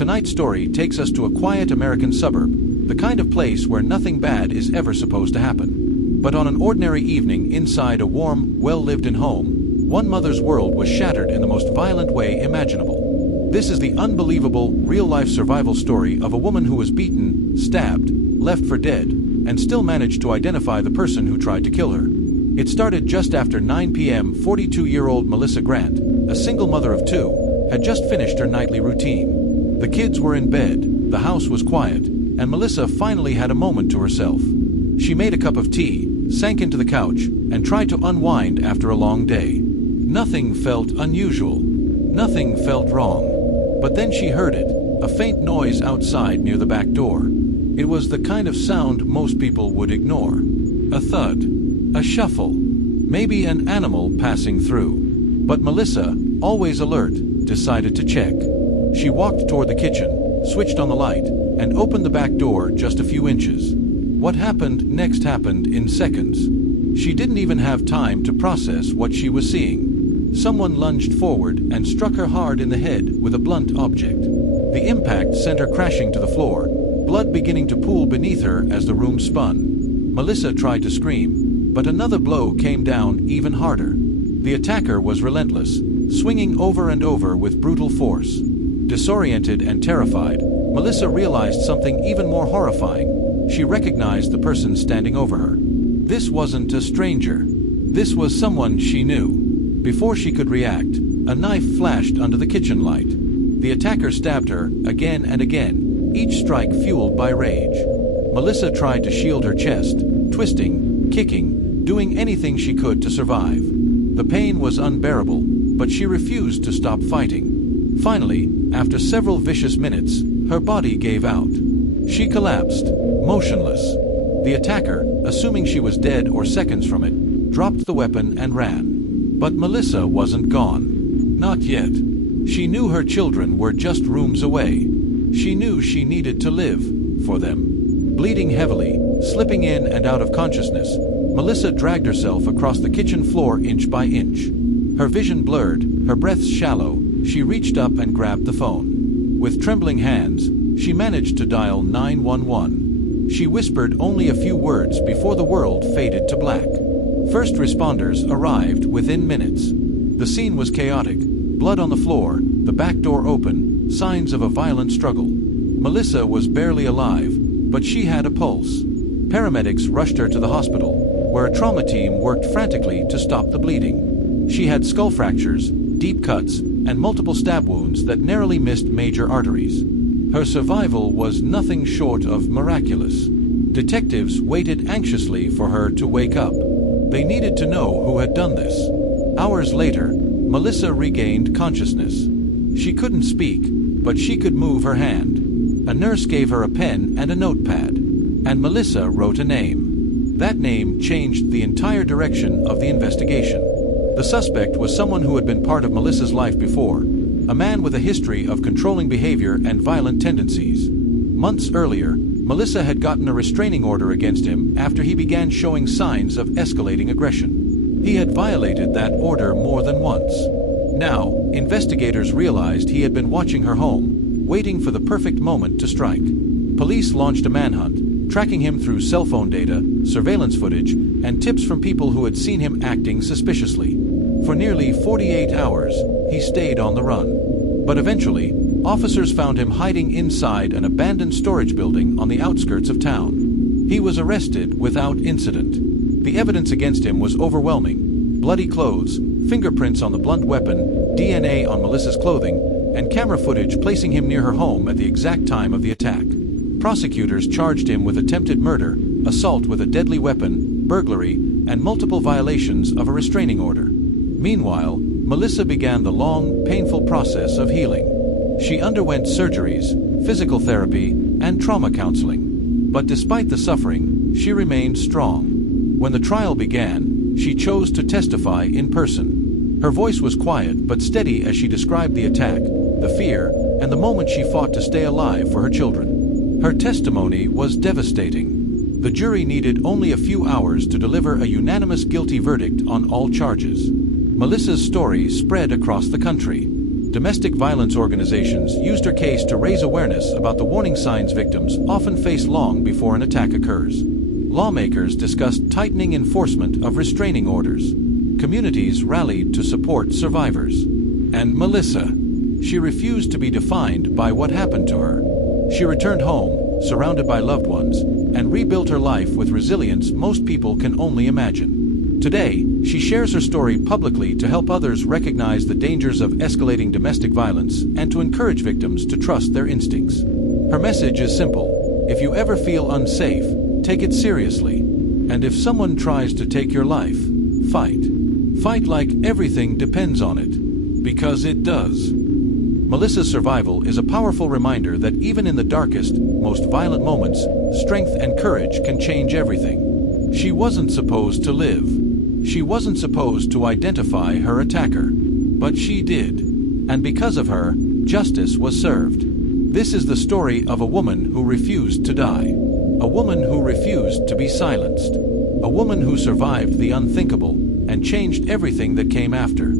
Tonight's story takes us to a quiet American suburb, the kind of place where nothing bad is ever supposed to happen. But on an ordinary evening inside a warm, well-lived-in home, one mother's world was shattered in the most violent way imaginable. This is the unbelievable, real-life survival story of a woman who was beaten, stabbed, left for dead, and still managed to identify the person who tried to kill her. It started just after 9 p.m. 42-year-old Melissa Grant, a single mother of two, had just finished her nightly routine. The kids were in bed, the house was quiet, and Melissa finally had a moment to herself. She made a cup of tea, sank into the couch, and tried to unwind after a long day. Nothing felt unusual. Nothing felt wrong. But then she heard it, a faint noise outside near the back door. It was the kind of sound most people would ignore. A thud. A shuffle. Maybe an animal passing through. But Melissa, always alert, decided to check. She walked toward the kitchen, switched on the light, and opened the back door just a few inches. What happened next happened in seconds. She didn't even have time to process what she was seeing. Someone lunged forward and struck her hard in the head with a blunt object. The impact sent her crashing to the floor, blood beginning to pool beneath her as the room spun. Melissa tried to scream, but another blow came down even harder. The attacker was relentless, swinging over and over with brutal force. Disoriented and terrified, Melissa realized something even more horrifying. She recognized the person standing over her. This wasn't a stranger. This was someone she knew. Before she could react, a knife flashed under the kitchen light. The attacker stabbed her again and again, each strike fueled by rage. Melissa tried to shield her chest, twisting, kicking, doing anything she could to survive. The pain was unbearable, but she refused to stop fighting. Finally, after several vicious minutes, her body gave out. She collapsed, motionless. The attacker, assuming she was dead or seconds from it, dropped the weapon and ran. But Melissa wasn't gone. Not yet. She knew her children were just rooms away. She knew she needed to live for them. Bleeding heavily, slipping in and out of consciousness, Melissa dragged herself across the kitchen floor inch by inch. Her vision blurred, her breath shallow. She reached up and grabbed the phone. With trembling hands, she managed to dial 911. She whispered only a few words before the world faded to black. First responders arrived within minutes. The scene was chaotic. Blood on the floor, the back door open, signs of a violent struggle. Melissa was barely alive, but she had a pulse. Paramedics rushed her to the hospital, where a trauma team worked frantically to stop the bleeding. She had skull fractures, deep cuts, and multiple stab wounds that narrowly missed major arteries. Her survival was nothing short of miraculous. Detectives waited anxiously for her to wake up. They needed to know who had done this. Hours later, Melissa regained consciousness. She couldn't speak, but she could move her hand. A nurse gave her a pen and a notepad, and Melissa wrote a name. That name changed the entire direction of the investigation. The suspect was someone who had been part of Melissa's life before, a man with a history of controlling behavior and violent tendencies. Months earlier, Melissa had gotten a restraining order against him after he began showing signs of escalating aggression. He had violated that order more than once. Now, investigators realized he had been watching her home, waiting for the perfect moment to strike. Police launched a manhunt, tracking him through cell phone data, surveillance footage, and tips from people who had seen him acting suspiciously. For nearly 48 hours, he stayed on the run. But eventually, officers found him hiding inside an abandoned storage building on the outskirts of town. He was arrested without incident. The evidence against him was overwhelming. Bloody clothes, fingerprints on the blunt weapon, DNA on Melissa's clothing, and camera footage placing him near her home at the exact time of the attack. Prosecutors charged him with attempted murder, assault with a deadly weapon, burglary, and multiple violations of a restraining order. Meanwhile, Melissa began the long, painful process of healing. She underwent surgeries, physical therapy, and trauma counseling. But despite the suffering, she remained strong. When the trial began, she chose to testify in person. Her voice was quiet but steady as she described the attack, the fear, and the moment she fought to stay alive for her children. Her testimony was devastating. The jury needed only a few hours to deliver a unanimous guilty verdict on all charges. Melissa's story spread across the country. Domestic violence organizations used her case to raise awareness about the warning signs victims often face long before an attack occurs. Lawmakers discussed tightening enforcement of restraining orders. Communities rallied to support survivors. And Melissa. She refused to be defined by what happened to her. She returned home, surrounded by loved ones, and rebuilt her life with resilience most people can only imagine. Today, she shares her story publicly to help others recognize the dangers of escalating domestic violence and to encourage victims to trust their instincts. Her message is simple: if you ever feel unsafe, take it seriously. And if someone tries to take your life, fight. Fight like everything depends on it. Because it does. Melissa's survival is a powerful reminder that even in the darkest, most violent moments, strength and courage can change everything. She wasn't supposed to live. She wasn't supposed to identify her attacker. But she did. And because of her, justice was served. This is the story of a woman who refused to die. A woman who refused to be silenced. A woman who survived the unthinkable and changed everything that came after.